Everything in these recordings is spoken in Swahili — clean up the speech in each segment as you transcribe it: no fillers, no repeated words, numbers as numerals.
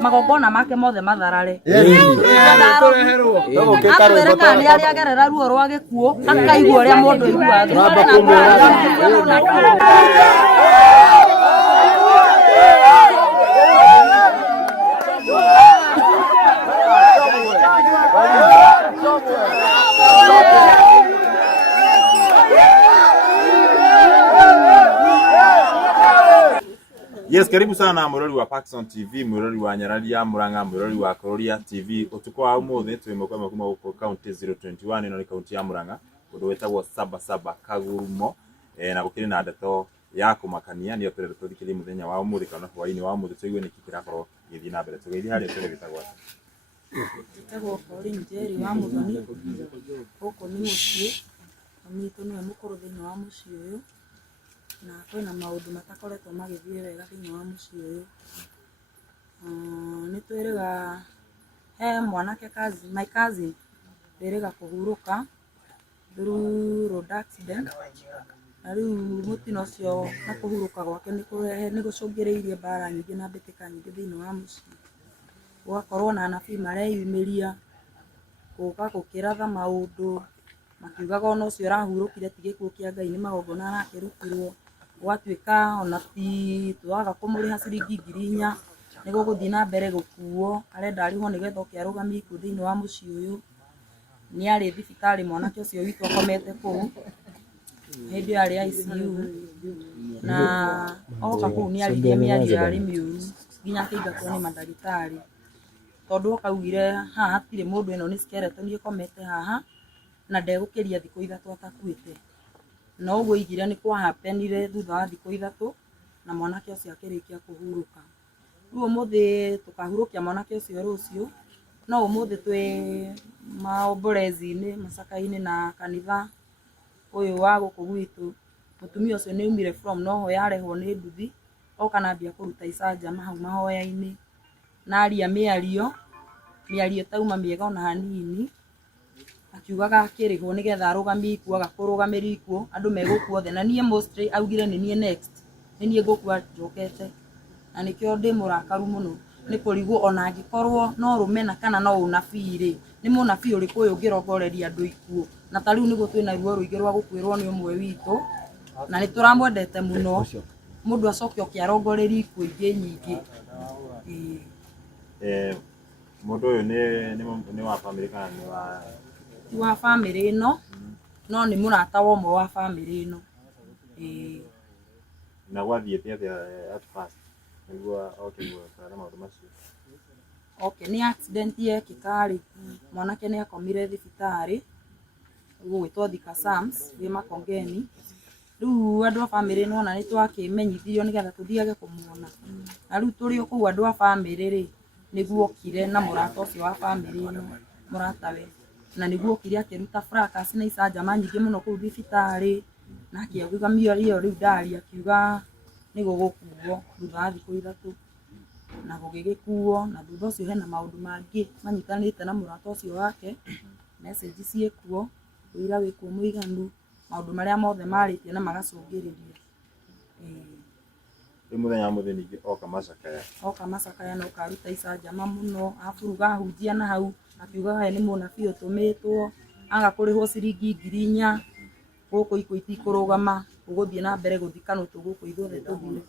magongona make mothe matharare atwereka nĩ arĩa agerera ruo rwa gĩkuũ akaigua ũrĩa mũndũ aiguaga Yes, karibu sana murori wa Parkson TV, murori wa Nyararia, Murang'a, murori wa Kororia TV. Utuko wa umuthi twimukwa makuma guko county 021 ino ni county ya Murang'a. Undu wetagwo Sabasaba Kagurumo na gukiri na ndeto ya kumakania ni operera tuthikiri muthenya wa umuthi kana hwaini wa umuthi tuigue ni kirakorwo githi na mbere tugeithie hari tuli bitagwo Tagwo Pauline Njeri wa Muthoni guko ni muciĩ amitu niwe mukuru thiini wa muciĩ uyu na kwina maundu matakoretwo magithie wega thiini wa muciĩ uyu ni twiriga he mwanake my cousin ndiriga kuhuruka through road accident na riu mutino ucio na kuhuruka gwake ni gucungiriirie mbara nyingi na mbitika nyingi thiini wa muciĩ gwakorwo na anabii mareyumiria guka gukiratha maundu makiugaga ona ucio arahurukire ti gikuo kia Ngai ni magongona arakirutirwo gwatuika ona ti twaga kumuriha ciringi 4,000 niguo guthii na mbere gukuo arenda ariho nigetha kiarugamia ikuo thiini wa muciĩ uyu ni ari thibitari mwanake ucio witu akomete kuu hindi ari ICU na oka kuu ni aririe miario ari miuru nginya akiingatwo ni mandagitari tondu okaugire haha hatire mundu eno ni skeleton ikomete haha na ndegukiria thikũ 3 atakuite no uguo igire ni kwa happenire thutha wa thikũ 3 na mwanake ucio akirikia kuhuruka riu umuthi tukahurukia mwanake ucio rucio no umuthi twi maombolezi-ini macaka-ini na kanitha uyu wa guku gwitu mutumia ucio ni umire from noho yarehwo ni nduthi oka nambia kuruta icanjama hau mahoya-ini na aria miario tauma miega ona hanini akiugaga akirihwo nigetha arugamie ikuo agakurugamiria ikuo andu megukuo othe na nie mostly augire ni nie next ni nie ngukua njokete na nikio ndi murakaru muno ni kurigwo ona angikorwo no rumena kana no unabii ri ni munabii uriku uyu ngirongoreria andu ikuo na ta riu niguo twina ruo ruingi rwa gukwirwo ni umwe witu na ni turamwendete muno mundu acoke okiarongoreria ikuo ingi nyingi mundu uyu ni wa family kana ni wa ti wa family ino no ni murata wa umwe wa family ino na gwathiete at first niguo okigwo kana maundu macio okay ni accident yekikari mwanake ni akomire thibitari gwitwo Thika Sams wi Makongeni riu andu a family ino na ni twakimenyithirio nigetha tuthiage kumuona na riu turi kuu andu a family ri niguo okire na murata ucio wa family ino murata we na niguo okire akiruta fracas na icanjama nyingi muno kuu thibitari na akiuga miario riu ndari akiuga nigo gukuo thutha wa thikũ 3 na gugigikuo na thutha ucio hena maundu mangi manyitanite na murata ucio wake message ciekuo wira wikuo muiganu maundu maria mothe maritie na magacungiriria muthenya muthi ningi oka macakaya no karuta icanjama muno afuruga hunjia na hau akiuga he ni munabii utumitwo agakurihwo ciringi 4,000 guku ikuo itikurugama uguthie na mbere guthikanwo tuguku ithuothe tuthire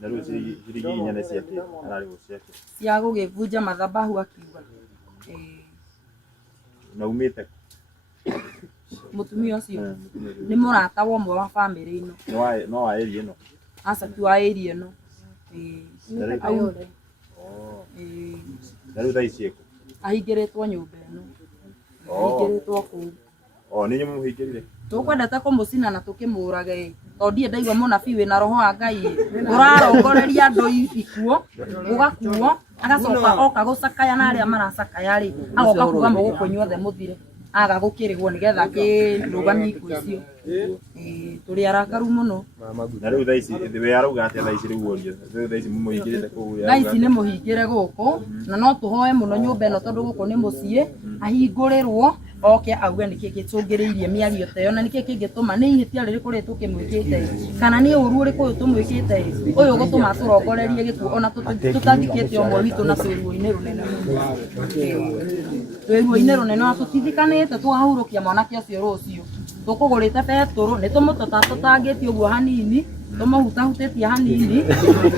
na riu ciringi 4 ne ciake ararihwo ciake cia gugivunja mathabahu akiuga na umite mutumia ucio ni murata wa umwe wa family ino no wa area ino asa tu wa area ino na riu thaicieko ahingiritwo nyumba ino ahingiritwo kuu ni nyumu muhingirire tukwendete kumucina na tukimurage tondie ndaigua munabii wina roho wa Ngai urarongoreria andu ikuo ugakuo agacoka oka gucakaya na aria maracakaya ri agoka kuga muguku inyuothe muthire aga gukirigwo nigetha kirugami ikucio turi arakaru muno na riu thaici we arauga atia thaici riu worio riu thaici muhingirite kuu thaici ni muhingire guku na no tuhoe muno nyumba ino tondu guku ni mucii ahingurirwo oke auge niki gicungiriirie miario teyo na niki kingituma ni ihitia riri kuri tukimwikite kana ni uru uri kuyu tumwikite uyu gutuma turongorerie gikuo ona tutathikite omwe witu na turuo-ini runene turuo-ini runene na tutithikanite tugahurukia mwanake ucio rucio tukugurite peturu ni tumutatatangitie uguo hanini tumuhutahutitie hanini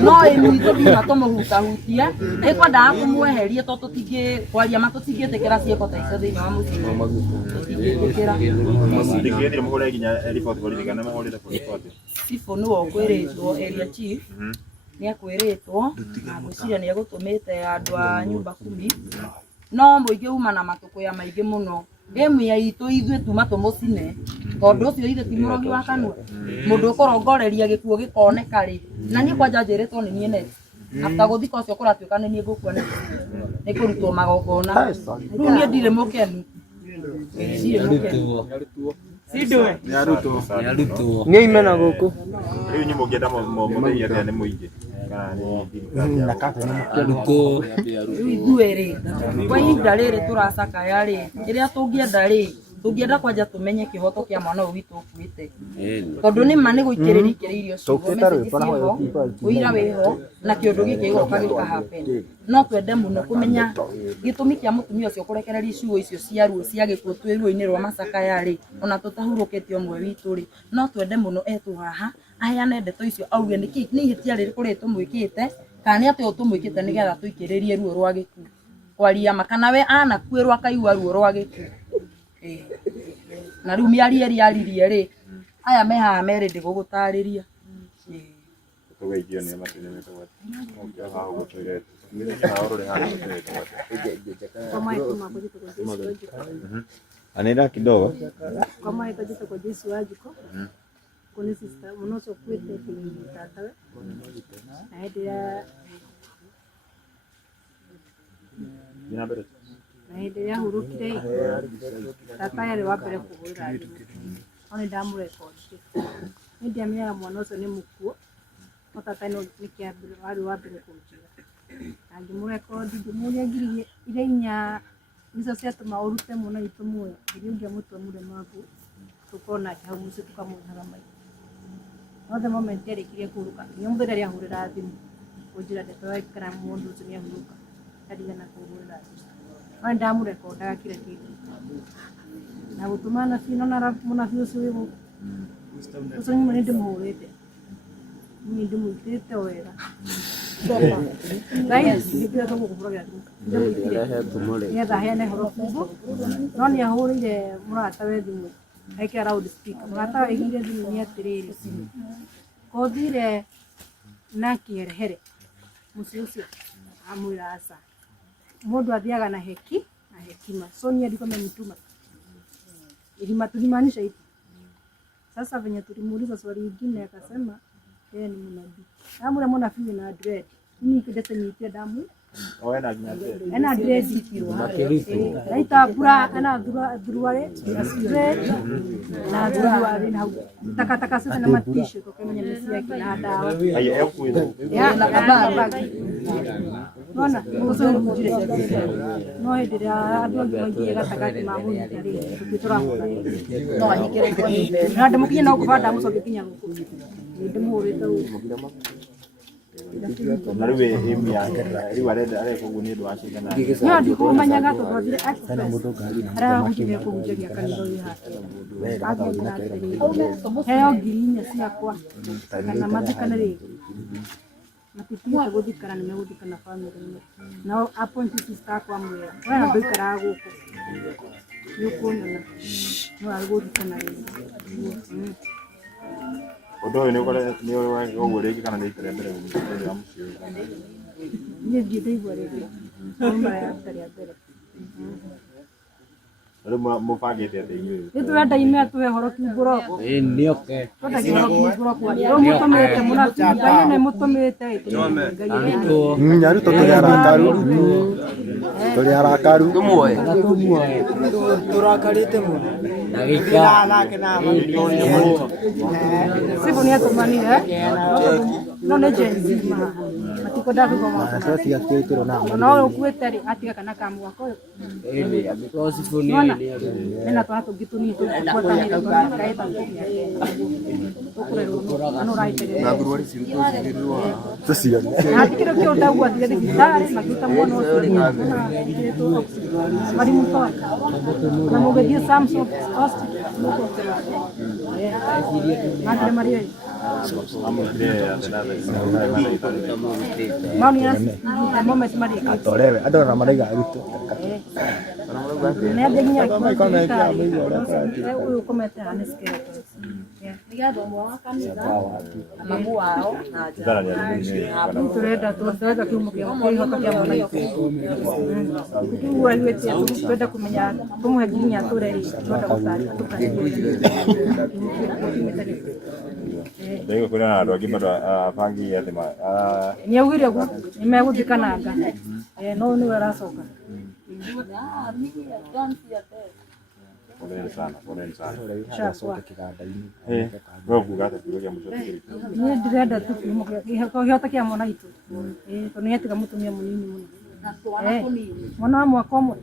no imi tuthima tumuhutahutie ikwendaga kumweherie to tutingi kwaria ma tutingitikira cieko ta icio thiini wa mucii ndikithire muhure nginya report borithi kana muhurite report Sifo niwe ukwiritwo area chief ni akwiritwo na gwiciria ni agutumite andu a nyumba 10 no muingi uma na matukuya maingi muno game ya itu ithuĩ tuma tumucine tondu ucio ithe ti murogi wa kanua mundu ukurongoreria gikuo gikoneka ri na ni kwanja njiritwo ni nie net after guthika ucio kuratuika ni nie ngukua ni kurutwo magongona riu nie ndire mukenu Sidwe ni arutwo ni imena guku riu nyi mungienda muthei atia ni muingi kana ni arutwo riu ithuĩ ri kwa ihinda riri turacakaya ri iria tungienda ri tungienda kwanja tumenye kihoto kia mwana uyu witu ukuite tondu ni ma ni guikiriria ikiriirio cio uira wiho na kiundu giki gigoka gika happen no twende muno kumenya gitumi kia mutumia ucio kurekereria ciugo icio cia ruo cia gikuo twiruo-ini rwa macakaya ri ona tutahurukite omwe witu ri no twende muno etu haha aheane ndeto icio auge niki ni ihitia riri kuri tumwikite kana ni atio tumwikite nigetha tuikiririe ruo rwa gikuo kwaria makana we anakuirwo akaigua ruo rwa gikuo na riu miari aririe ri aya me haha meri ndigugutariria tugeithio ni matine metagwa ongeha gutuire na orore hali Anaenda kidogo kama itajita kwa Yesu wajiko kuni sister munoso kwete tatawe na endelea hurukire tata yale wapere kuhurira oni damu record ndi amia mwana ucio ni mukuo no tata no nikiambire wari wapere kuhurira angi mu record ndimuria ngiri ile inya nizo ciatuma urute muno itumwe ngiri ngia mutwe mure maku tukona hau mucio tukamuthara mai no the moment yarikirie kuruka nyumbira ria hurira thimu ujira ndeto ikara mundu ucio ni ahuruka kadigana kuhurira no ndamu recorda kile kitu na gutumana fino na muna fio siwe uso ni mwenende muhurete ni ndimu itete wera sopa guys nipira to kukuraga ya dahia ne horo kubo no ni ahurire murata we thimu aike loud speaker murata igire thimu ni atiriri kodire na kierehere musiucio amwira asa mundu athiaga na heki na hekima so ni ndiko mtuma ili matulimaanisha hivi sasa venye tulimuuliza swali lingine akasema yeye ni mnabii amule mwana fiye na dread ni kidete ni tia damu oena ginyate ana dread kirwa laita pura ana duruare dread na duruare na takataka sasa na matisho kwa kwenye mesi yake na dawa aye ekuido ya na kabla nona muso mujire no hedira adu ngiye gatagati mamu yari tukitora no ahikere kwa na demukinya no kubada muso gikinya nguko ndimurita na riu emia riu arenda kugunia ndu acigana no ndiko manyaga to thire ara hujire kuhujagia kanitha wi hata heo ngirinya ciakwa kana mathikana ri matipia guthikana ni meguthikana family na appoint sister kwa mwera wana ndikara guko yukuona no aguthikana ri undu uyu ni uguo ringi kana ni itere mbere ya mucio ni ngithe igwa ringi mara ya tari mbere Rĩu mũbangĩte atĩ inyuĩ. Nĩtũrenda ime atuhe horo kiumburoko. Nĩ okay. Twenda horo kiumburoko. Rĩu mũtũmĩte mũnabi Ngai nĩ mũtũmĩte. Nyaruto tũrĩ arakaru. Tũrĩ arakaru. Tumuoye. Tũrakarĩte mũno. Sifu ni atumanire. No nĩ Gen Z matikwenda kugoma. Sasa tiakĩtwo na. No ukuĩte rĩ atiga kana kamwako ũyũ. Because phone Nena twa tũngĩtũni tũkwatanĩra tũkaĩta. Tũkũrerwo no raitĩrĩra. Na nguru wari ciruto zigirwa. Tusione. Hatikiro kio ndagwa thia thibitarĩ makita mwana ũcio. Mari mutoa. Na mũgethie Samsung Hospital. Madre Maria. Mauni asi. Moment Maria. Atorewe. Adora maraiga aruto. Nĩ andĩnginya ũyũ komete hanesikĩra. Nĩgetha mwana kanitha amamu wao na turenda kiumo kĩa kwĩhoka kĩa mwana tuguanĩtie turenda kũmenya tũmũhe nginya tũreri twenda gũtanya Ndego kuna na andũ angĩ bado abangi atĩ nĩaugire guo nĩmegũthikananga no nĩwe aracoka. Poleni sana. Wewe kugata kurugia mshoto. Niĩ ndĩrenda tu kiumo kĩhoka kĩa mwana witũ. Tondũ nĩetiga mũtumia mũnini mũno. Mwana wa mwaka ũmwe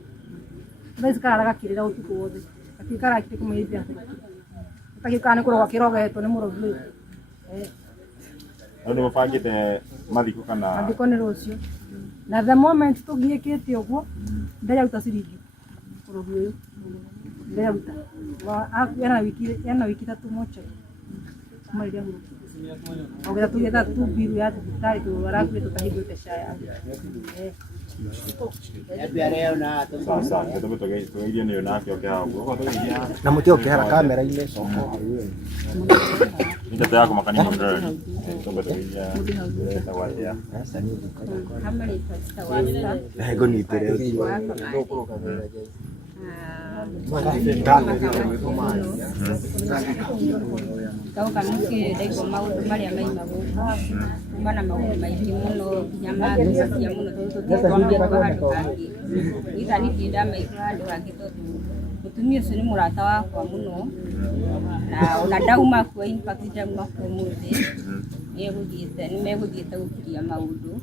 ndaikara agakirĩra ũtukũ wothe. Akikara akire kũmũithia. Akikara nĩ kũroga kĩrogetwo nĩ mũrogi ũyũ. Nĩ mũbangĩte mathiko kana mathiko nĩ rũciũ. Na the moment tũgiĩkĩte ũguo ndaruta ciringi mũrogi ũyũ. Ndaruta. Yana wiki tatu moja. Mali yangu. Ogera tugetha tu biru ya thibitarĩ tũrakuire tũkahingũte caya. Sasa tũgeithie nĩ onake okĩha ũguo. Na mũtio ũkĩhara kamera-inĩ coko. Nĩndeto yako makanini mndroni. Tũgeithia tawaya. Hego nitere. Kauka muke ndaigua maũndũ marĩa maimaga kuma na maũndũ maingĩ mũno nginya magũcakia mũno tũthiĩtwo handũ hangĩ. Itha niĩ ndamaigua handũ hangĩ tondũ mũtumia ũcio nĩ mũrata wakwa mũno na ona ndauma kuo in fact ndauma kuo mũthĩ nĩmegũthiĩte gũkiria maũndũ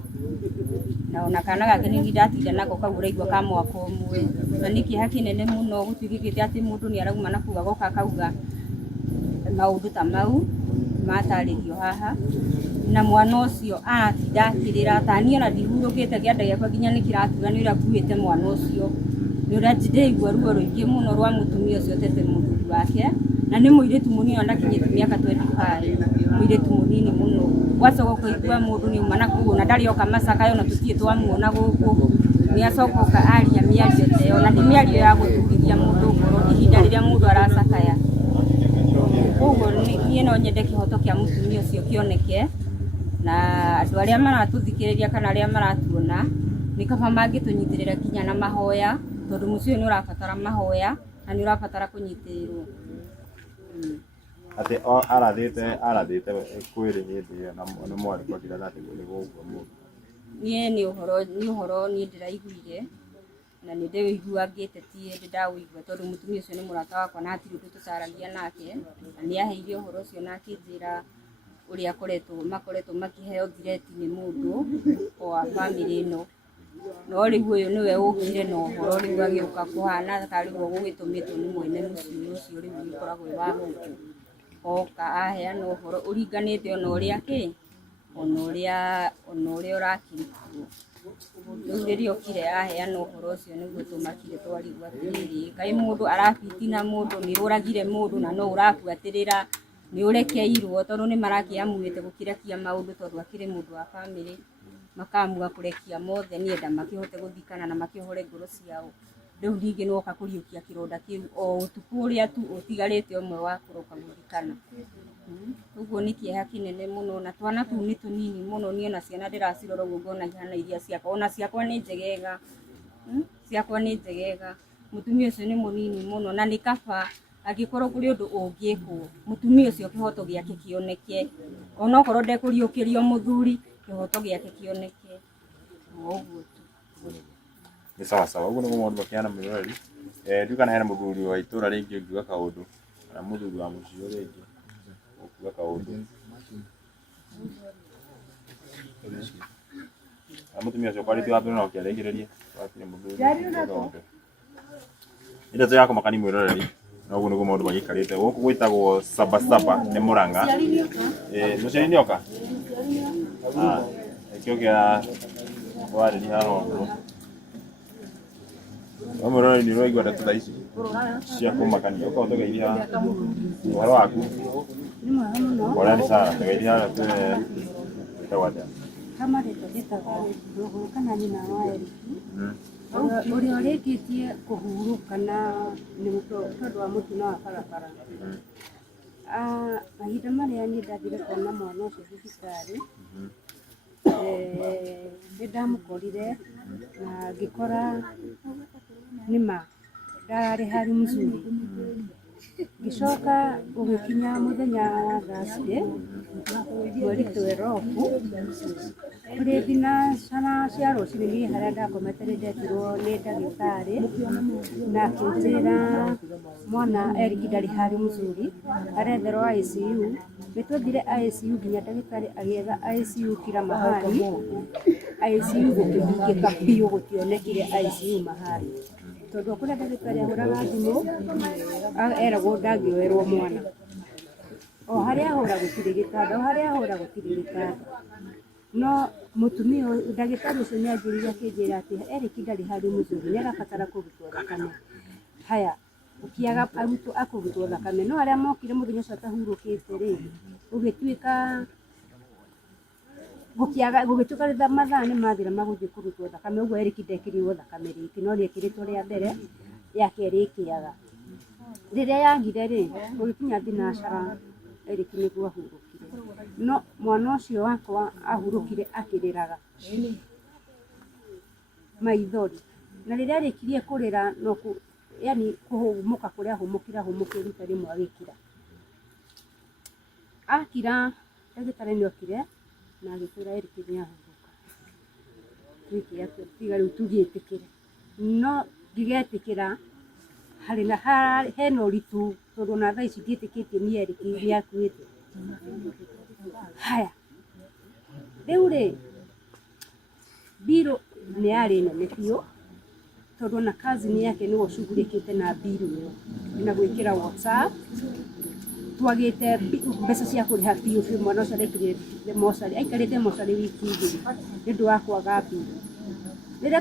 na ona kana gake nĩ ndatinda nako kau raigua ka mwaka ũmwe na nĩ kĩeha kĩnene mũno gũtuĩkĩte atĩ mũndũ nĩ arauma na kũu agoka akauga maũndũ ta mau matarĩrio haha na mwana ũcio aratinda akĩrĩra ta niĩ ona ndihurũkĩte kĩanda gĩakwa nginya nĩ kĩratuga nĩ ũrĩa akuĩte mwana ũcio nĩ ũrĩa ndĩraigua ruo rũingĩ mũno rwa mũtumia ũcio ũtete mũthuri wake na nĩ mũirĩtu mũnini ona ndakinyĩte mĩaka 25 mũirĩtu mũnini mũno wacoka ũkaigua mũndũ nĩ uma na kũu na ndarĩ oka macakayo na tũtirĩ twamuona gũkũ nĩ acoka aria mĩario ta ĩyo na nĩ mĩario ya gũturithia mũndũ ngoro ihinda rĩrĩa mũndũ aracakaya. Koguo niĩ no nyende kĩhoto kĩa mũtumia ũcio kĩoneke na andũ arĩa maratũthikĩrĩria kana arĩa maratuona nĩ kaba mangĩtũnyitĩrĩra nginya na mahoya tondũ mũciĩ nĩ ũrabatara mahoya na nĩ ũrabatara kũnyitĩrĩrwo. Atĩ arathĩte kwĩrĩ hĩndĩ ĩyo na nĩ mwarĩkotira atĩ nĩ gũkua mũndũ. Niĩ nĩ ũhoro niĩ ndĩraiguire na nĩ ndĩwĩiguangĩte ti hĩndĩ ndawĩigua tondũ mũtumia ũcio nĩ mũrata wakwa na hatirĩ ũndũ tũcaragia nake na nĩ aheire ũhoro ũcio na akĩnjĩra ũrĩa makoretwo makĩheo thireti nĩ mũndũ wa bamĩrĩ ĩno no rĩu ũyũ nĩwe ũkire na ũhoro rĩu agĩũka kũhana tarĩ guo gũgĩtũmĩtwo nĩ mwene mũciĩ ũcio rĩu gĩkoragwo wa gũkũ oka aheana ũhoro ũringanĩte ona ũrĩa ũrakĩrutwo rĩu rĩrĩa okire aheana ũhoro ũcio nĩguo tũmakire twarigua atĩrĩrĩ kaĩ mũndũ arabitina mũndũ nĩ ũragire mũndũ na no ũrabuatĩrĩra nĩ ũrekeirwo tondũ nĩ marakĩamuĩte gũkĩrekia maũndũ tondũ akĩrĩ mũndũ wa bamĩrĩ makamua kũrekia mothe nĩenda makĩhote gũthikana na makĩhore ngoro ciao rĩu ningĩ nĩwoka kũriũkia kĩronda kĩu o ũtukũ ũrĩa tu ũtigarĩte ũmwe wa kũroka gũthikana. Ũguo nĩ kĩeha kĩnene mũno na twana tũu nĩ tũnini mũno niĩ ona ciana ndĩracirora ũguo ngona ihana iria ciakwa ona ciakwa nĩ njegega mutumia ucio ni munini muno na ni kaba angikorwo kuri undu ungiikwo mutumia ucio kihoto giake kioneke ona okorwo ndekuriukirio muthuri kihoto giake kioneke oguo tu Ni sawa sawa. Uguo niguo maundu makiana mwiroreri. Ndiu kana hena muthuri wa itura ringi ungiuga kaundu kana muthuri wa mucio ringi ukiuga kaundu mutumia ucio kwarĩtio wa mbere no kĩarĩkĩrĩrie wakinya muthuri ndeto ya kũmakani mwĩroreri na ũguo nĩguo maũndũ magĩikarĩte gũkũ gwĩtagwo Sabasaba nĩ Mũrang'a mũciari nĩ oka kĩo kĩa warĩria haha ũguo mwĩroreri nĩ ũraigua ndeto thaa ici cia kũmakania ũkahota ũgeithia ũhoro waku ũrĩa nĩ sawa ũgeithia harĩa twetagwo kama rĩtagwo Ndogo kana nyina wa Eriki ũrĩa ũrĩkĩtie kũhurũka na nĩ tondũ wa mũtino wa barabara. Mahinda marĩa niĩ ndathire kuona mwana ũcio thibitarĩ nĩ ndamũkorire na ngĩkora nĩma ndararĩ harĩ mzuri. Ngĩcoka gũgĩkinya mũthenya wa Thursday mweri 12 tũrĩ thinacara cia rũcinĩ niĩ harĩa ndakomete nĩ ndetirwo nĩ ndagĩtarĩ na akĩnjĩra mwana Eriki ndarĩ harĩ mzuri aretherwo ICU. Nĩ twathire ICU nginya ndagĩtarĩ agĩetha ICU kila mahali ICU gũkĩhingĩka biũ gũtionekire ICU mahali tondũ kũrĩa ndagĩtarĩ ahũraga thimũ eragwo ndangĩoerwo mwana o harĩa ahũra gũtirĩ gĩtanda o harĩa ahũra gũtirĩ gĩtanda no mũtumia ndagĩtarĩ ũcio nĩ anjĩrire akĩnjĩra atĩ Eriki ndarĩ harĩ mzuri nĩ arabatara kũrutwo thakame. Haya ũkĩaga arutwo akũrutwo thakame no arĩa mokire mũthenya ũcio atahurũkĩte rĩ gũgĩtuĩka gũgĩtuĩka mathaa nĩ mathira magũthiĩ kũrutwo thakame ũguo Eriki ndekĩrirwo thakame rĩngĩ no nĩekĩrĩtwo rĩa mbere ya kerĩ ĩkĩaga. Rĩrĩa yagire rĩ gũgĩkinya thinacara Eriki nĩguo ahurũkire no mwana ũcio wakwa ahurũkire akĩrĩraga maithori na rĩrĩa arĩkirie kũrĩra no yani kũhũmũka kũrĩa ahũmũkire rita rĩmwe agĩkira. Akira ndagĩtarĩ nĩ okire na agĩtwĩra Eriki nĩ ahurũka. Tiga rĩu tũgĩtĩkĩre no ngĩgetĩkĩra harĩ na hena ũritũ tondũ na thaa ici ndiĩtĩkĩtie nĩ Eriki nĩ akuĩte. Haya rĩu rĩ mbirũ nĩ yarĩ nene biũ tondũ na kazini yake nĩwe ũcugurĩkĩte na mbirũ ĩyo na gwĩkĩra WhatsApp twagĩte mbeca cia kũrĩha biũ mwana ũcio araikĩrĩte mocarĩ aikarĩte mocarĩ wiki igĩrĩ nĩ ũndũ wa kwaga mbirũ. Rĩrĩa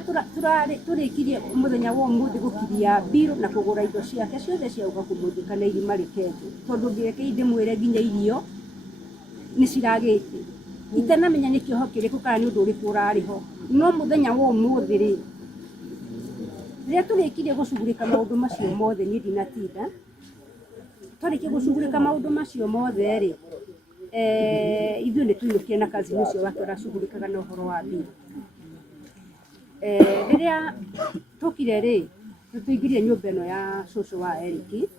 tũrĩkirie mũthenya wa ũmũthĩ gũkiria mbirũ na kũgũra indo ciake ciothe ciauga kũmũthĩka na irima rĩkenje tondũ ngĩreke ndĩmwĩre nginya irio nĩ ciragĩte itanamenya nĩ kĩoho kĩrĩkũ kana nĩ ũndũ ũrĩkũ ũrarĩ ho no mũthenya wa ũmũthĩ rĩ rĩrĩa tũrĩkirie gũcugurĩka maũndũ macio mothe niĩ ndinatinda twarĩkia gũcugurĩka maũndũ macio mothe rĩ ithuĩ nĩ tũinũkire na kazini ũcio wake ũracugurĩkaga na ũhoro wa mbirũ. Rĩrĩa tũkire rĩ tũingĩrire nyũmba ĩno ya cũcũ wa Eriki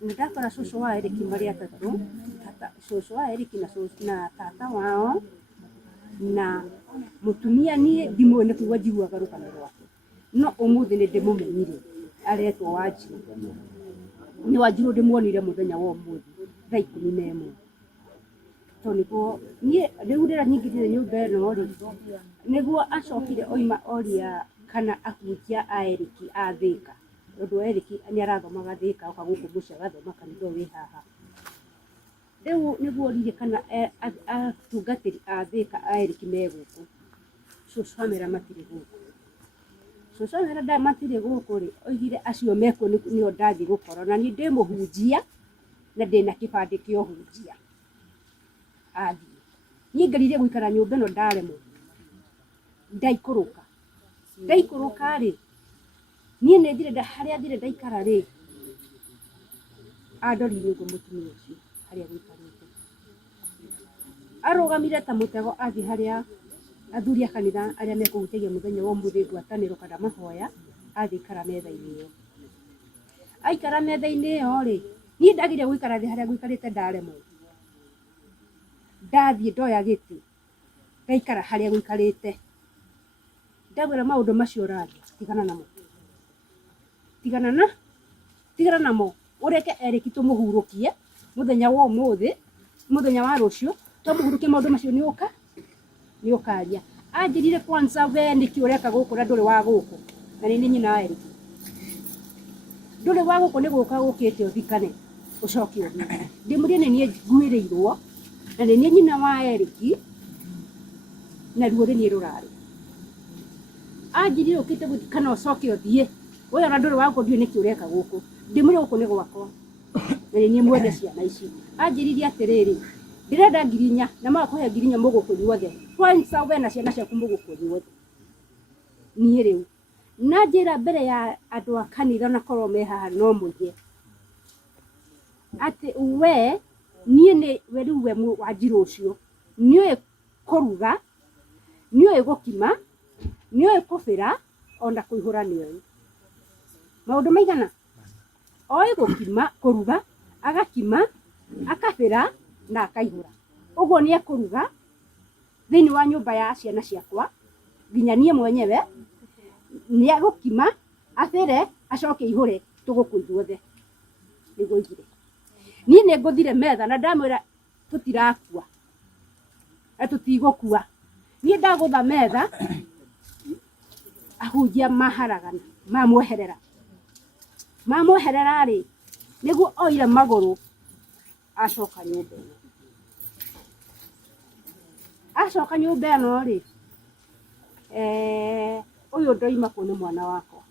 na ndakora cũcũ wa Eriki marĩ atatũ cũcũ wa Eriki na tata wao na mũtumia niĩ ndimũĩ kũigua njiguaga rũgano rwake no ũmũthĩ nĩ ndĩmũmenyire aretwo Wanjirũ. Nĩ Wanjirũ ndĩmuonire mũthenya wa ũmũthĩ thaa 11 tondũ nĩguo niĩ rĩu rĩrĩa nyingĩrire nyũmba ĩno rĩ nĩguo acokire oima oria kana ahunjia a Eriki a Thĩka tondũ Eriki nĩ arathomaga Thĩka oka gũkũ mũciĩ agathoma kanitha wĩ haha. Rĩu nĩguo orire kana atungatĩri a Thĩka a Eriki me gũkũ cũcũ amera matirĩ gũkũ. Cũcũ amera matirĩ gũkũ rĩ oigire acio mekuo nĩo ndathiĩ gũkorwo na niĩ ndĩ mũhunjia na ndĩna kĩbandĩ kĩa ũhunjia. Athiĩ niĩ ngarire gũikara nyũmba ĩno ndaremwo ndaikũrũka rĩ niĩ nĩ thire harĩa thire ndaikara rĩ andorire ũguo mũtumia ũcio harĩa gũikarĩte arũgamire ta mũtego athiĩ harĩa athuri a kanitha arĩa mekũhutagia mũthenya wa ũmũthĩ ngwatanĩro kana mahoya athikara metha-inĩ ĩyo. Aikara metha-inĩ ĩyo rĩ, niĩ ndagire gũikara thĩ harĩa gũikarĩte ndaremwo. Ndathiĩ ndoya gĩtĩ ngaikara harĩa gũikarĩte. Ndagwĩra maũndũ macio ũraria, tigana namo. Tigana namo. Ũreke Erĩki tũmũhurũkie mũthenya wa ũmũthĩ, mũthenya wa rũciũ, tũmũhurũkie maũndũ macio nĩ ũkaria. Anjĩrire kwanza we nĩkĩ ũreka gũkũ na ndũrĩ wa gũkũ, na nĩ nyina wa Erĩki. Ndũrĩ wa gũkũ nĩ gũka gũkĩte ũthikane ũcoke ũthiĩ. Ndĩmũrie nĩ niĩ nguĩrĩirwo na nĩ niĩ nyina wa Erĩki na ruo nĩ rũrarĩ. Anjĩrire ũkĩte gũthikana ũcoke ũthiĩ. Wewe ona ndũrĩ wa gũkũ ndiũĩ nĩkĩ ũreka gũkũ. Ndĩmũrie gũkũ nĩ gwakwa na nĩ niĩ mwene ciana ici. Anjĩrire atĩrĩrĩ, ndĩrenda 4,000 na magakũhe 4,000 mũgũkũ inyuothe. Kwanza we na ciana ciaku mũgũkũ inyuothe. Niĩ rĩu na njĩra mbere ya andũ a kanitha na korwo me haha no mũige atĩ we niĩ nĩ we rĩu we Wanjirũ ũcio nĩũĩ kũruga, nĩũĩ gũkima, nĩũĩ kũbĩra ona kũihũra nĩũĩ. Maũndũ maigana? Oĩ gũkima, kũruga, agakima, akabĩra na akaihũra. Ũguo nĩ ekũruga thĩinĩ wa nyũmba ya ciana ciakwa nginya niĩ mwenyewe, nĩ egũkima, abĩre, acoke ihũre tũgũkũ ithuothe. Nĩguo oigire. Niĩ nĩ ngũthire metha na ndamwĩra tũtirakua na tũtigũkua. Niĩ ndagũtha metha ahunjia maharagana, mamweherera rĩ, nĩguo oire magũrũ acoka nyũmba ĩno. Acoka nyũmba ĩno rĩ, ũyũ ndoima kũ nĩ mwana wakwa,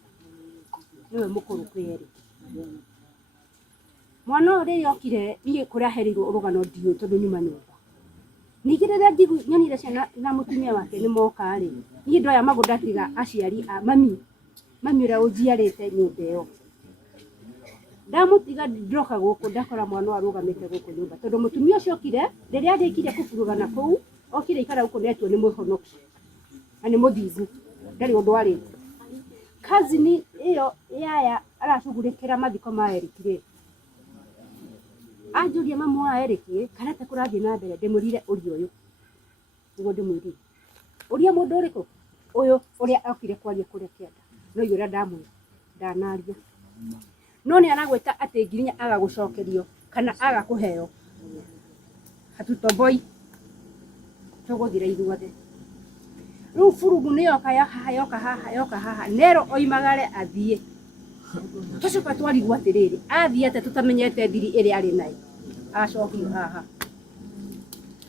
nĩwe mũkũrũ kwĩ Erĩki. Mwana ũyũ rĩrĩa okire niĩ kũrĩa ahereirwo rũgano ndiũĩ tondũ nyuma nyũmba. Ningĩ rĩrĩa nyonire ciana na mũtumia wake nĩ moka rĩ, niĩ ndoya magũrũ ndatiga aciari a mami ũrĩa ũnjiarĩte nyũmba ĩyo. Ndamũtiga ndoka gũkũ ndakora mwana arũgamĩte gũkũ nyũmba tondũ mũtumia ũcio okire rĩrĩa arĩkire kũburugana kũu, okire ikara gũkũ netwo nĩ mũhonoki na nĩ mũthingu, ndarĩ ũndũ arĩ. Cousin ĩyo yaya aracugurĩkĩra mathiko ma Erĩki rĩ, anjũria mamu wa Erĩki kana ta kũrathiĩ na mbere, ndĩmũrire ũria ũyũ nĩguo ndĩmwĩrire. Ũria mũndũ ũrĩkũ? Ũyũ ũrĩa okire kwaria kũrĩa kĩanda. No ũrĩa ndamwĩra ndanaria. No nĩ aragwĩta atĩ 4,000 agagũcokerio kana agakũheo. Hatutoboi tũgũthira ithuothe. Rĩu burugu nĩ yoka haha Nero oimagare athiĩ. Tũcoka twarigwo atĩrĩrĩ, athiĩte tũtamenyete thiri ĩrĩa arĩ nayo.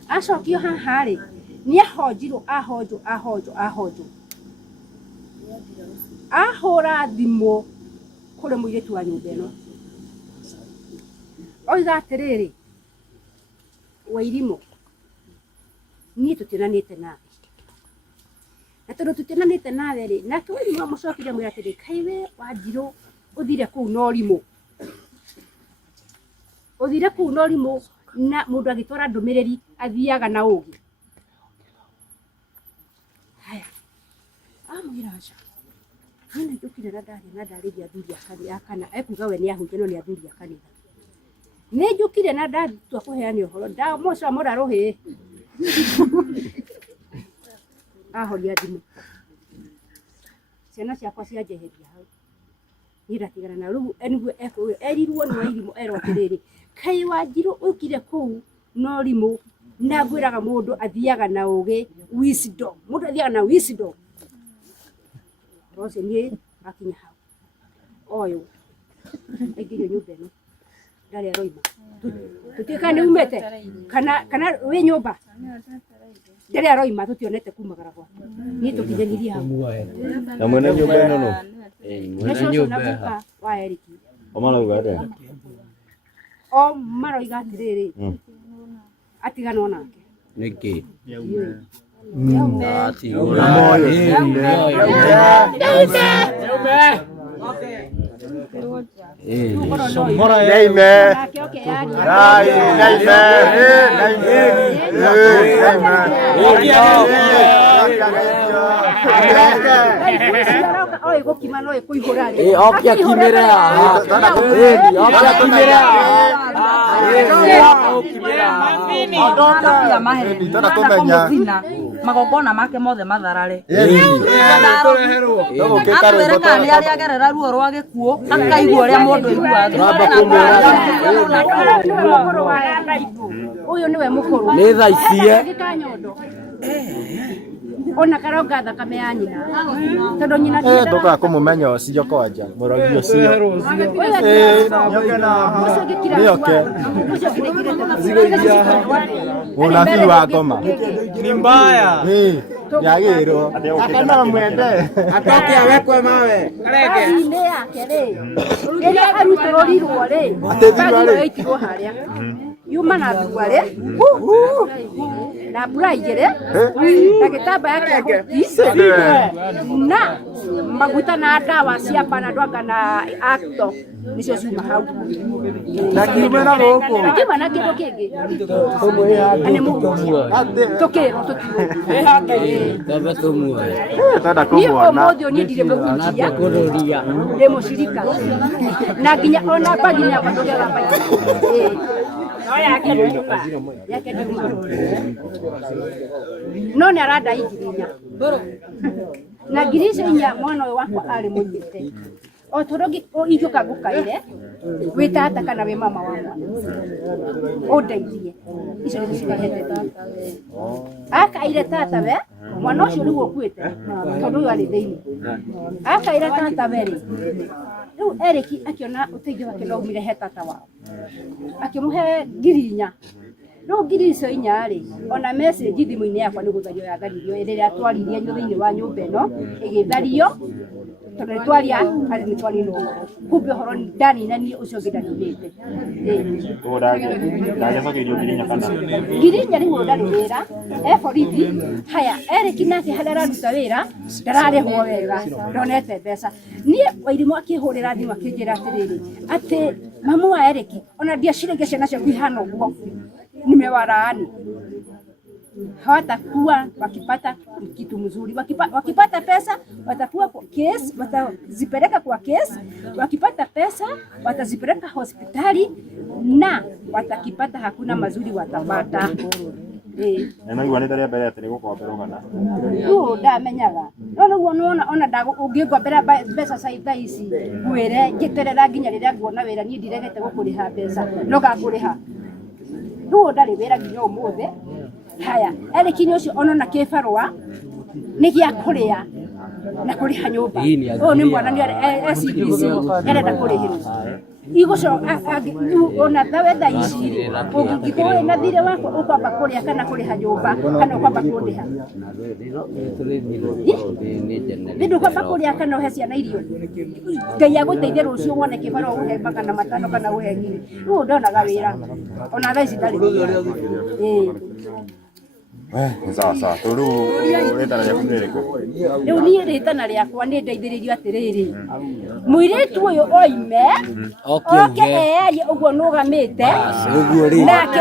Acokio haha rĩ, nĩ ahonjirwo ahonjwo. Ahũra thimũ kũrĩ mũirĩtu wa nyũmba ĩno. Oiga atĩrĩrĩ, Wairimũ, niĩ tũtionanĩte nawe. Na tondũ tũtionanĩte nawe rĩ, nake Wairimũ amũcokire mwĩra atĩrĩ, kaĩ we Wanjirũ ũthire kũu na ũrimũ. Ũthire kũu na ũrimũ na mũndũ agĩtwara ndũmĩrĩri athiaga na ũgĩ. Haya, amwĩra aca. Hana njũkire na ndarĩria athuri a kana, ekuga we nĩ ahunjia no nĩ athuri a kanitha. Nĩ njũkire na ndatua kũheana ũhoro, ndamũca mũrarũhĩ. Ahoria thimũ. Ciana ciakwa cianjeheria hau. Niĩ ndatigana na rĩu nĩguo erirwo nĩ Wairimũ erwo atĩrĩrĩ, kaĩ Wanjirũ ũkire kũu na ũrimũ na ngwĩraga mũndũ athiaga na ũgĩ, wisdom. Mũndũ athiaga na wisdom. Rose niĩ akinya hau. Oyũ aingĩrio nyũmba ĩno ndarĩ aroima. Tũtuĩka nĩ umĩte kana wĩ nyũmba ndarĩ aroima, tũtionete kumagara gwake. Niĩ tũkinyanĩrie hau. Na mwene nyũmba ĩno no? Mwene nyũmba wa Erĩki. Omarauga atĩa? O maroiga atĩrĩrĩ, atiganwo nake. Nĩkĩ? Oi gukima no ikuihura ri. Okia kimera. Okia kimera. magongona make mothe matharare atwereka nĩ arĩa agerera ruo rwa gĩkuũ akaigua ũrĩa mũndũ Uyu niwe mukuru Nĩ thaa icie. Ona karonga thakame ya nyina tondu nyina ndoka kumumenya ucio kwanja murogi ucio unabii wa ngoma Ni mbaya. yagirwo akana mwende Atoke awekwe mawe. ine yake ri iria arutĩrwo rirwo ri itirwo harĩa yuma na thua ri na mbura igĩrĩ na gĩtambaya kĩa huti na maguta na ndawa cia panadol na acto nicio ciuma hau na kiumena guku akiuma na kĩndũ kĩngĩ nĩ mũndũ tũkĩrwo tũtirwo Baba tumuoe. tada niĩ kumwona ũmũthĩ ũniĩ ndirĩ mũhunjia Kururia. ndĩ mũcirika na nginya ona bagi nĩ yakwa ndũgĩaga bagi yake ndiuma no nĩ aranda ngiri inya na ngiri icio inya mwana ũyũ wakwa arĩ mũnyite o tondũ ingĩũka ngũkaire wĩ tata kana wĩ mama wa mwana ũndeithie icio nĩ cikahete tata akaire tata we mwana ũcio nĩguo ũkuĩte tondũ ũyũ arĩ thĩinĩ akaire tata we rĩ rĩu Erĩki akĩona ũteithio wake no umire he tata wao akĩmũhe ngiri inya no ngiri icio inya rĩ ona message thimũ-inĩ yakwa nĩ gũthario yatharirio rĩrĩa twaririe thĩinĩ wa nyũmba ĩno ĩgĩthario tondũ nĩ twaria arĩ nĩ twarinwo kumbe ũhoro ndaninanie ũcio ũngĩ ndaninĩte ngiri inya rĩu ndarĩ wĩra borithi haya Erĩki nake harĩa araruta wĩra ndararĩhwo wega ndonete mbeca niĩ Wairimũ akĩhũrĩra thimũ akĩnjĩra atĩrĩrĩ atĩ mamu wa Erĩki ona ndiaciragia ciana ciaku ihana ũguo nimewalaani hawatakuwa wakipata kitu mzuri wakipata pesa watakuwa kwa case watazipeleka kwa case wakipata pesa watazipeleka hospitali na watakipata hakuna mazuri watapata na igwa nĩ rĩa mbere atĩ gũkomberwo kana ndamenyaga ona ũngĩngombera mbeca caitha ici ngwĩre ngĩterera nginya rĩrĩa nguona wĩra niĩ ndiregete gũkũrĩha mbeca no ngakũrĩha rĩu ndarĩ wĩra nginya ũmũthĩ haya Erĩki ũcio ona kĩbarũa nĩ gĩa kũrĩa na kũrĩha nyũmba ũyũ nĩ mwana nĩ SBC arenda kũrĩhĩrwo igũcoka ona thawe thaa ici ũngĩkorwo na thirĩ wakwa ũkwamba kũrĩa kana kũrĩha nyũmba kana ũkwamba kũrĩha ndũkwamba kũrĩa kana ũhe ciana irio Ngai agũteithie rũciũ wone kĩbarũa ũhe magana matano kana ũhe ngiri rĩu ndonaga wĩra ona thaa ici ndarĩ sawa sawa tondũ rĩtana rĩaku nĩ rĩrĩkũ rĩu niĩ rĩtana rĩakwa nĩ ndeithĩrĩrio atĩrĩrĩ mũirĩtu ũyũ oime oke earie ũguo nũgamĩte nake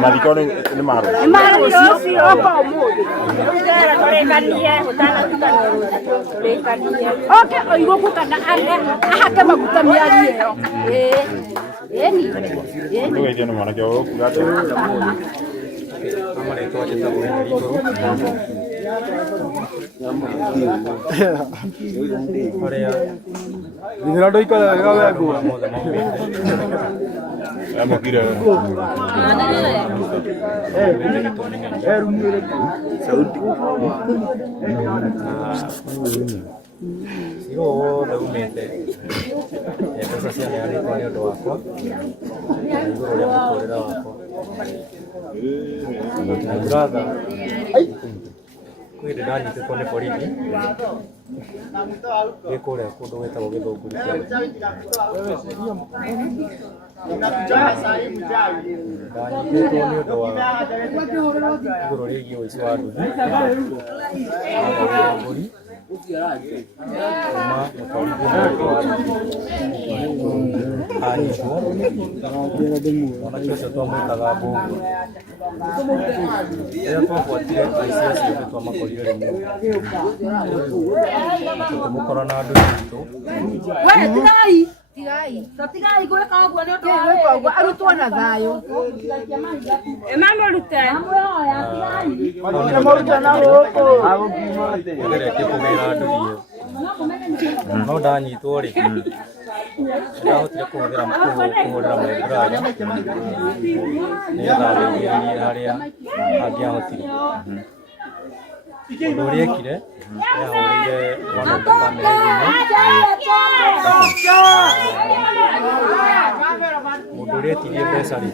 mathiko nĩ maru oke oigũku kana ahake maguta mĩari ĩyo ndũgeithio nĩ mwanake ũkuga atĩ Ngira ndo ikala wega wego. Amukire. Sauti. Sigo wothe umĩte mbeca cia neanĩtwo nĩ ũndũ wakwa igũrũ rĩa mũtũrĩre wakwa na iratha kwĩ hĩndĩ ndanyitĩtwo nĩ borithi ndĩ kũrĩa kũndũ gwĩtagwo Gĩthũngũri ndanyitĩtwo nĩ ũndũ wa igũrũ rĩgiĩ ũici wa nduthi mbũri kuma mũtwarithia anyitwo mwanake ũcio twamwĩtaga Mbũngũ rĩrĩa twabuatire aici acio nĩ twamakorire rĩmwe na tũkĩmũkora na andũ aitũ tigai gwĩka ũguo nĩ ũndũ wa arutwo na thayũ nĩgeretie kũgĩra nduthi ĩyo no ndanyitwo rĩ ndahotire kũhũrĩra mũndũranya nĩgetha ndeithĩrĩrie harĩa angĩahotire ũndũ ũrĩa ekire nĩahũrĩire mwana wa bamĩrĩ mũndũ ũrĩa etirie mbeca rĩ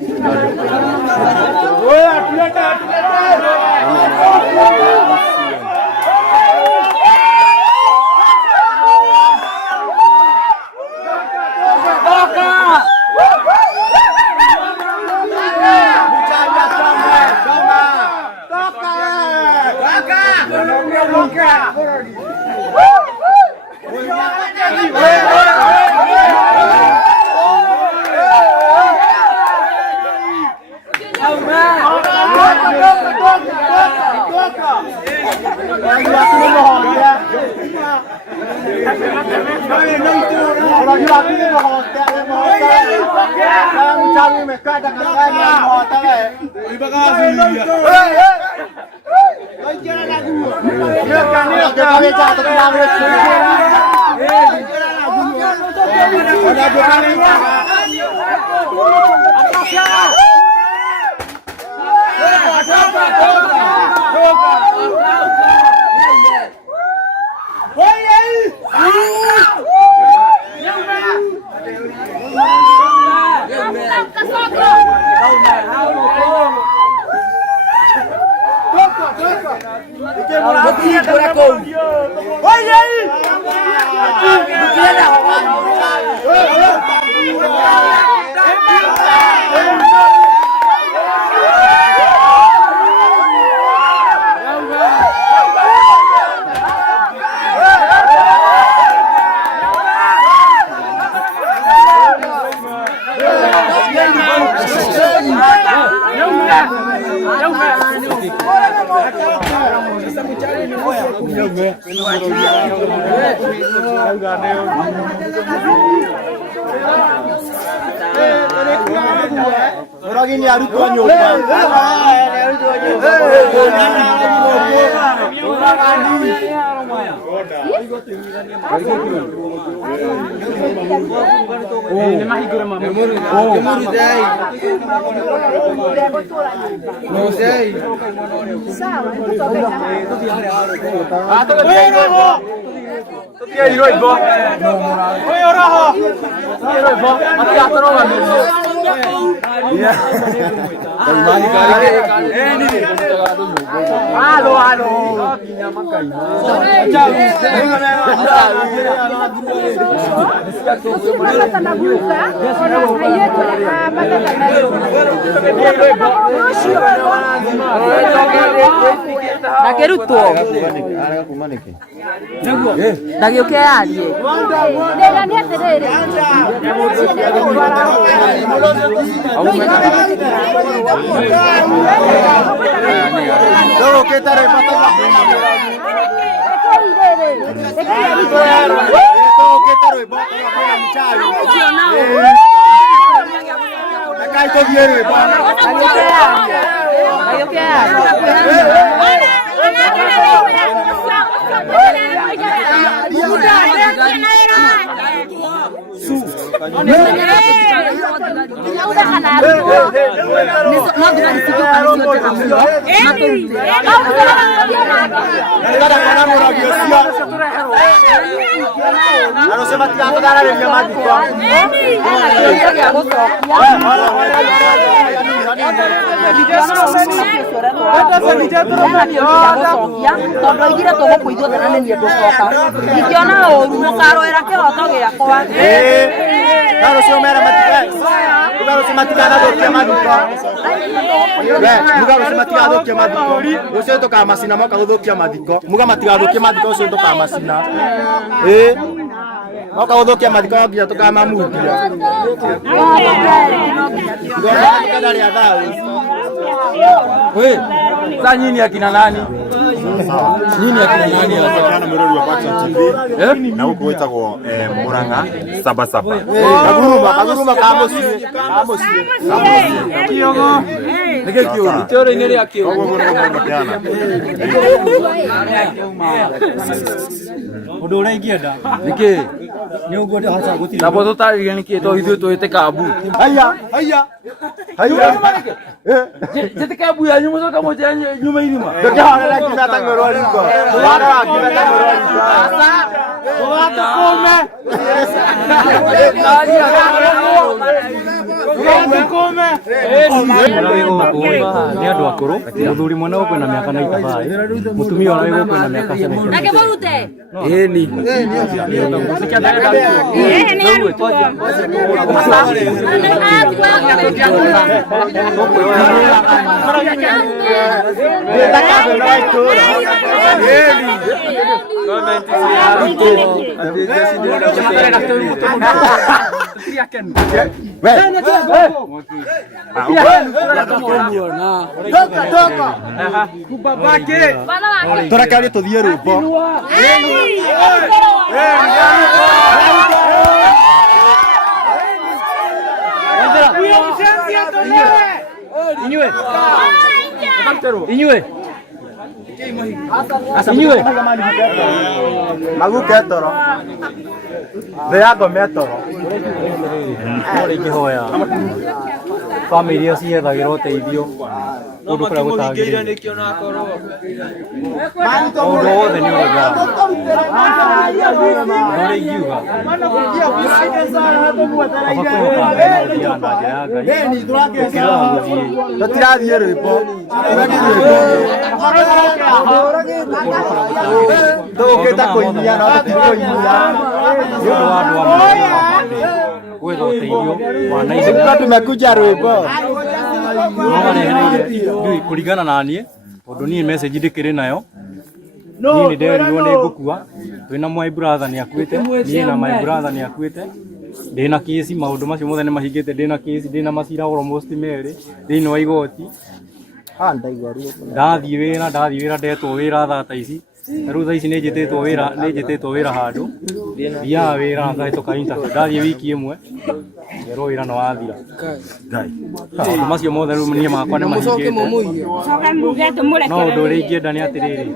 Oragini arutwo nyumba. Ndagĩũke yarie ndĩra nĩ atĩrĩrĩ ndagĩũke yarie Nyinyi akina nani? Nyinyi akina nani? Kana Murori wa Paxson TV na huko wetagwo Muranga saba saba Kaguruma kamosi Kiogo nige kiuru toro inere ya kiuru Undu urengienda niki ni uguo ndaca gutiri na boto tari niki to ithu twite kabu haya jete kabu ya nyuma soka moja nyuma irima ndokiharira kina tangoro riko wara wakina tangoro riko Ni andu akuru muthuri mwana gukũ na miaka 95 mutumia ona gukũ na miaka 70 Nake borute. eni turakari tuthie rumbo Inyue maguke toro ndeyago metoro ingihoya family icio ciethagĩra ũteithio kũndũ kũrĩa gũtagĩrĩire ũndũ wothe nĩ ũrega ũrĩa ingiuga tũtirathiĩ rwĩmbo tũgũkĩte kũinia no tũtikũinia nĩ ũndũ wa andũ amwe gwetha ũteithio wa naihenya tumekuja rwĩmbo no marehereire ndui kũringana na niĩ tondũ niĩ message ndĩkĩrĩ nayo niĩ nĩ nderirwo nĩ ngũkua twĩna my brother nĩ akuĩte niĩ na my brother nĩ akuĩte ndĩna kĩsi maũndũ macio mothe nĩ mahingĩte ndĩna kĩsi ndĩna macira almost merĩ thĩinĩ wa igoti ndathiĩ wĩra ndetwo wĩra thaa ici na rĩu thaa ici nĩ njĩtĩtwo wĩra handũ thiaga wĩra ngahĩtũka interview ndathiĩ wiki ĩmwe ngerwo wĩra nĩ wathira maũndũ macio mothe rĩu niĩ makwa nĩ mahingĩte no ũndũ ũrĩa ingĩenda nĩ atĩrĩrĩ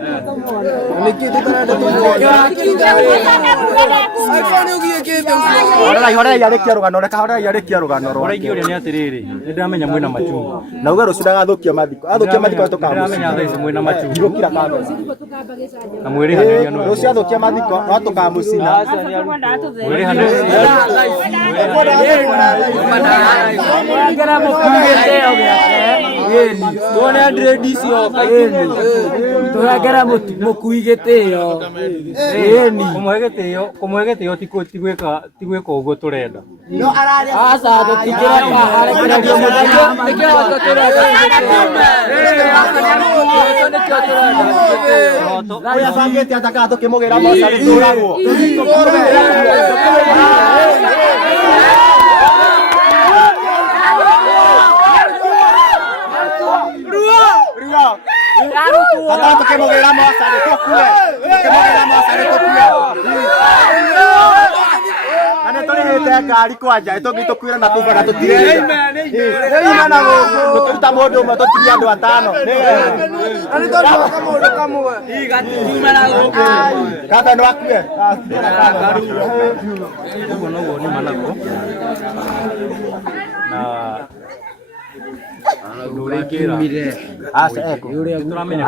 horera yarĩkia rũgano reka horera yarĩkia rũgano ũrĩa ingĩũria nĩ atĩrĩrĩ nĩ ndĩramenya mwĩna machungu na uga rũciũ ndagathũkia mathiko athũkia mathiko tũkamũcina ndĩramenya thaa ici mwĩna machungu igũkira kamera na mwĩrĩhanĩria nĩ rũciũ athũkia mathiko no tũkamũcina turagera mukui gitio kũmũhe gĩtĩo ti gwĩka ũguo tũrenda aca tũtingĩreka arekererio mũthenya nĩkĩo tũrenda ũrĩa bangĩte atakaga tũkĩmũgĩra mocarĩ tũragwo Tata tukimũgĩra mocarĩ tũkue tukimũgĩra mocarĩ tũkue Ane tuli hete ngari kwanja tũngĩtũkuĩra na kũgana tũtirĩ. Rĩu na gũtũruta mũndũ ũmwe tũtirĩ andũ atano. Ani tũruta mũndũ kamwe. Igatiuma na gũkũ. Kaka ndo akue. Ũguo noguo nĩ manako na ũndũ ũrĩa ingĩra tũramenya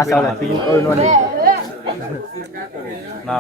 na